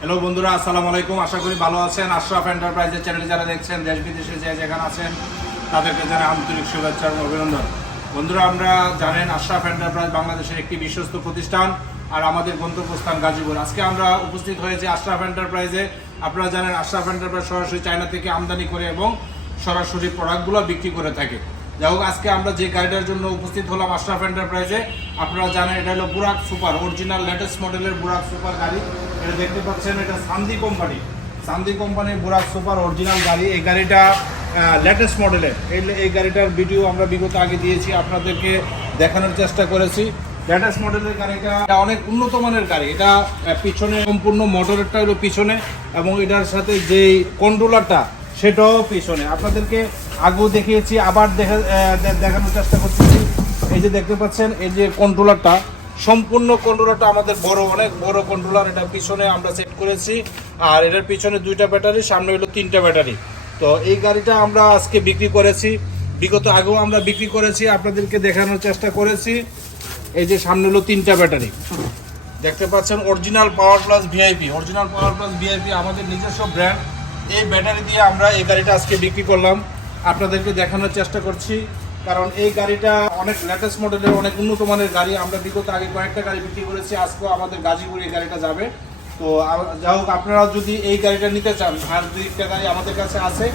Hello বন্ধুরা, আসসালামু আলাইকুম। আশা করি ভালো আছেন। আশরাফ এন্টারপ্রাইজের চ্যানেল যারা দেখছেন, দেশ বিদেশে যে যেখানে আছেন, তাদেরকে জানাই আন্তরিক শুভেচ্ছা এবং অভিনন্দন। বন্ধুরা, আমরা জানেন আশরাফ এন্টারপ্রাইজ বাংলাদেশের একটি বিশ্বস্ত প্রতিষ্ঠান আর আমাদের গন্তব্যস্থান গাজীপুর। আজকে আমরা উপস্থিত হয়েছি আশরাফ এন্টারপ্রাইজে আপনারা জানেন আশরাফ এন্টারপ্রাইজ সরাসরি চায়না থেকে আমদানি করে এবং সরাসরি প্রোডাক্টগুলো বিক্রি করে থাকে। যাই হোক, আজকে আমরা যে গাড়িটার জন্য উপস্থিত হলাম আশরাফ এন্টারপ্রাইজে আপনারা জানেন এটা হলো বুরাক সুপার অরিজিনাল লেটেস্ট মডেলের বুরাক সুপার গাড়ি। এটা দেখতে পাচ্ছেন, এটা সান্দি কোম্পানি। সান্দি কোম্পানির বুরাক সুপার অরিজিনাল গাড়ি। এই গাড়িটা লেটেস্ট মডেলের এই এই গাড়িটার ভিডিও আমরা বিগত আগে দিয়েছি, আপনাদেরকে দেখানোর চেষ্টা করেছি। লেটেস্ট মডেলের গাড়িটা অনেক উন্নত মানের গাড়ি। এটা পিছনে সম্পূর্ণ মোটরেরটা হলো পিছনে, এবং এটার সাথে যেই কন্ট্রোলারটা সেটাও পিছনে। আপনাদেরকে আগেও দেখিয়েছি, আবার দেখা দেখানোর চেষ্টা করতেছি। এই যে দেখতে পাচ্ছেন, এই যে কন্ট্রোলারটা সম্পূর্ণ কন্ট্রোলারটা আমাদের বড় অনেক, বড় কন্ট্রোলার এটা পিছনে আমরা সেট করেছি। আর এটার পিছনে দুইটা ব্যাটারি, সামনে হলো তিনটা ব্যাটারি। তো এই গাড়িটা আমরা আজকে বিক্রি করেছি। বিগত আগেও আমরা বিক্রি করেছি, আপনাদেরকে দেখানোর চেষ্টা করেছি। এই যে সামনে হলো তিনটা ব্যাটারি। দেখতে পাচ্ছেন original power plus VIP original power plus VIP আমাদের নিজস্ব ব্র্যান্ড এই ব্যাটারি দিয়ে আমরা এই গাড়িটা আজকে বিক্রি করলাম। আপনাদেরকে দেখানোর চেষ্টা করছি। কারণ এই গাড়িটা অনেক লেটেস্ট মডেলের অনেক উন্নত মানের গাড়ি। আমরা বিগত আগে কয়েকটা গাড়ি বিক্রি করেছি, আজকেও আমাদের গাজীপুরে এই গাড়িটা যাবে। তো যাই হোক, আপনারা যদি এই গাড়িটা নিতে চান, আর দুই একটা গাড়ি আমাদের কাছে আছে,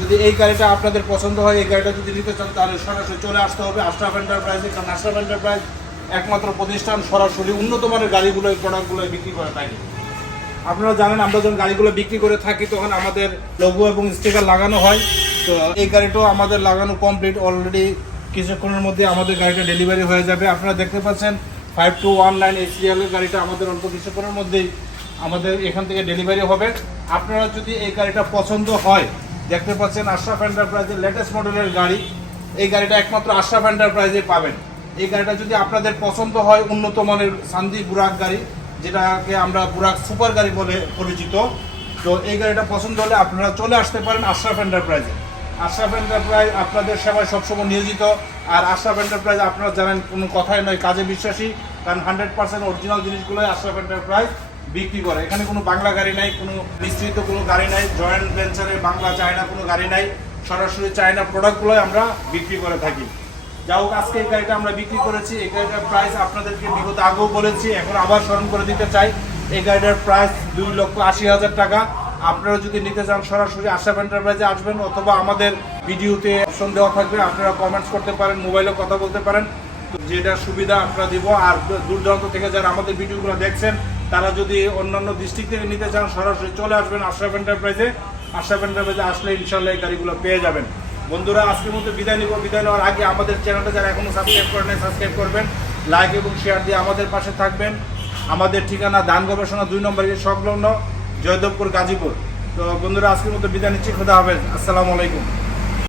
যদি এই গাড়িটা আপনাদের পছন্দ হয়, এই গাড়িটা যদি নিতে চান, তাহলে সরাসরি চলে আসতে হবে আশরাফ এন্টারপ্রাইজে কারণ আশরাফ এন্টারপ্রাইজ একমাত্র প্রতিষ্ঠান, সরাসরি উন্নত মানের গাড়িগুলো, এই প্রোডাক্টগুলো বিক্রি করে থাকে আপনারা জানেন, আমরা যখন গাড়িগুলো বিক্রি করে থাকি, তখন আমাদের লোগো এবং স্টিকার লাগানো হয়। তো এই গাড়িটাও আমাদের লাগানো কমপ্লিট অলরেডি কিছুক্ষণের মধ্যে আমাদের গাড়িটা ডেলিভারি হয়ে যাবে। আপনারা দেখতে পাচ্ছেন ফাইভ টু ওয়ান নাইন এর গাড়িটা আমাদের অল্প কিছুক্ষণের মধ্যেই আমাদের এখান থেকে ডেলিভারি হবে। আপনারা যদি এই গাড়িটা পছন্দ হয়, দেখতে পাচ্ছেন আশরাফ এন্টারপ্রাইজের লেটেস্ট মডেলের গাড়ি। এই গাড়িটা একমাত্র আশরাফ এন্টারপ্রাইজে পাবেন। এই গাড়িটা যদি আপনাদের পছন্দ হয়, উন্নত মানের সান্দি বুরাক গাড়ি, যেটাকে আমরা বুরাক সুপার গাড়ি বলে পরিচিত, তো এই গাড়িটা পছন্দ হলে আপনারা চলে আসতে পারেন আশরাফ এন্টারপ্রাইজে আশরাফ এন্টারপ্রাইজ আপনাদের সেবায় সবসময় নিয়োজিত। আর আশরাফ এন্টারপ্রাইজ আপনারা জানেন কোনো কথাই নয়, কাজে বিশ্বাসী। কারণ হান্ড্রেড পার্সেন্ট অরিজিনাল জিনিসগুলোই আশরাফ এন্টারপ্রাইজ বিক্রি করে। এখানে কোনো বাংলা গাড়ি নাই, কোনো মিশ্রিত কোনো গাড়ি নাই জয়েন্ট ভেঞ্চারের বাংলা চায়না কোনো গাড়ি নাই, সরাসরি চায়না প্রোডাক্টগুলোই আমরা বিক্রি করে থাকি। যা হোক, আজকে এই গাড়িটা আমরা বিক্রি করেছি। এই গাড়িটার প্রাইস আপনাদেরকে বিগত আগেও বলেছি, এখন আবার স্মরণ করে দিতে চাই। এই গাড়িটার প্রাইস দুই লক্ষ আশি হাজার টাকা। আপনারা যদি নিতে চান সরাসরি আশা এন্টারপ্রাইজে আসবেন অথবা আমাদের ভিডিওতে অপশন দেওয়া থাকবে। আপনারা কমেন্টস করতে পারেন মোবাইলে কথা বলতে পারেন। যেটা সুবিধা আমরা দিব। আর দূর দূরান্ত থেকে যারা আমাদের ভিডিওগুলো দেখছেন, তারা যদি অন্যান্য ডিস্ট্রিক্ট থেকে নিতে চান, সরাসরি চলে আসবেন আশরাফ এন্টারপ্রাইজে আশরাফ এন্টারপ্রাইজে আসলে ইনশাল্লাহ এই গাড়িগুলো পেয়ে যাবেন। বন্ধুরা, আজকের মতো বিদায় নিব। বিদায় নেওয়ার আগে আমাদের চ্যানেলটা যারা এখনও সাবস্ক্রাইব করেন সাবস্ক্রাইব করবেন। লাইক এবং শেয়ার দিয়ে আমাদের পাশে থাকবেন। আমাদের ঠিকানা ধান গবেষণা দুই নম্বরের সংলগ্ন। জয়দেবপুর গাজীপুর। তো বন্ধুরা আজকের মতো বিদায় নিচ্ছি। খোদা হাফেজ। আসসালামু আলাইকুম।